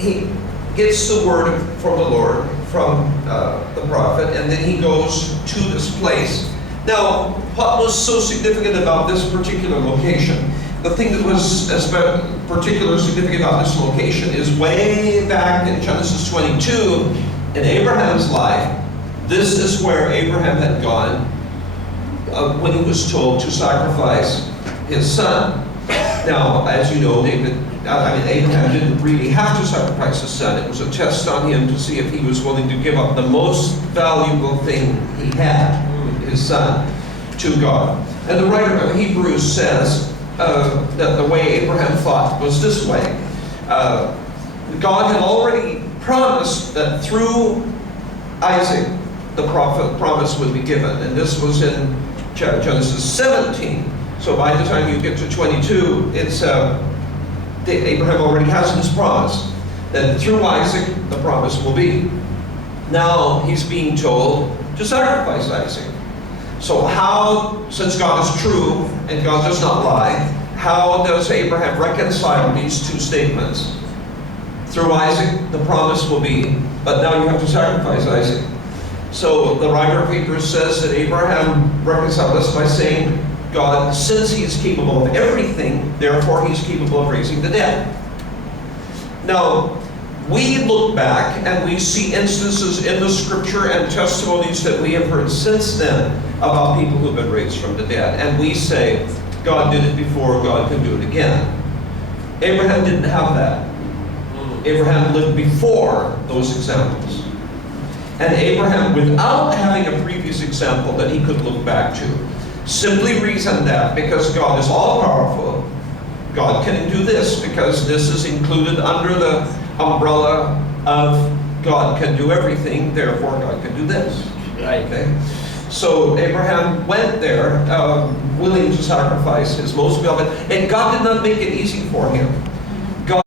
he gets the word from the Lord, from the prophet, and then he goes to this place. Now, what was so significant about this particular location? The thing that was particularly significant about this location is way back in Genesis 22, in Abraham's life, this is where Abraham had gone when he was told to sacrifice his son. Now, as you know, Abraham didn't really have to sacrifice his son. It was a test on him to see if he was willing to give up the most valuable thing he had, his son, to God. And the writer of Hebrews says that the way Abraham thought was this way. God had already promised that through Isaac, the promise would be given. And this was in Genesis 17. So by the time you get to 22, it's Abraham already has this promise that through Isaac the promise will be. Now he's being told to sacrifice Isaac. So how, since God is true and God does not lie, how does Abraham reconcile these two statements? Through Isaac the promise will be, but now you have to sacrifice Isaac. So the writer of Hebrews says that Abraham reconciled this by saying, God, since he is capable of everything, therefore he's capable of raising the dead. Now, we look back and we see instances in the scripture and testimonies that we have heard since then about people who have been raised from the dead. And we say, God did it before, God can do it again. Abraham didn't have that. Abraham lived before those examples. And Abraham, without having a previous example that he could look back to, simply reasoned that because God is all-powerful, God can do this because this is included under the umbrella of God can do everything, therefore God can do this. Right. Okay? So Abraham went there willing to sacrifice his most beloved, and God did not make it easy for him.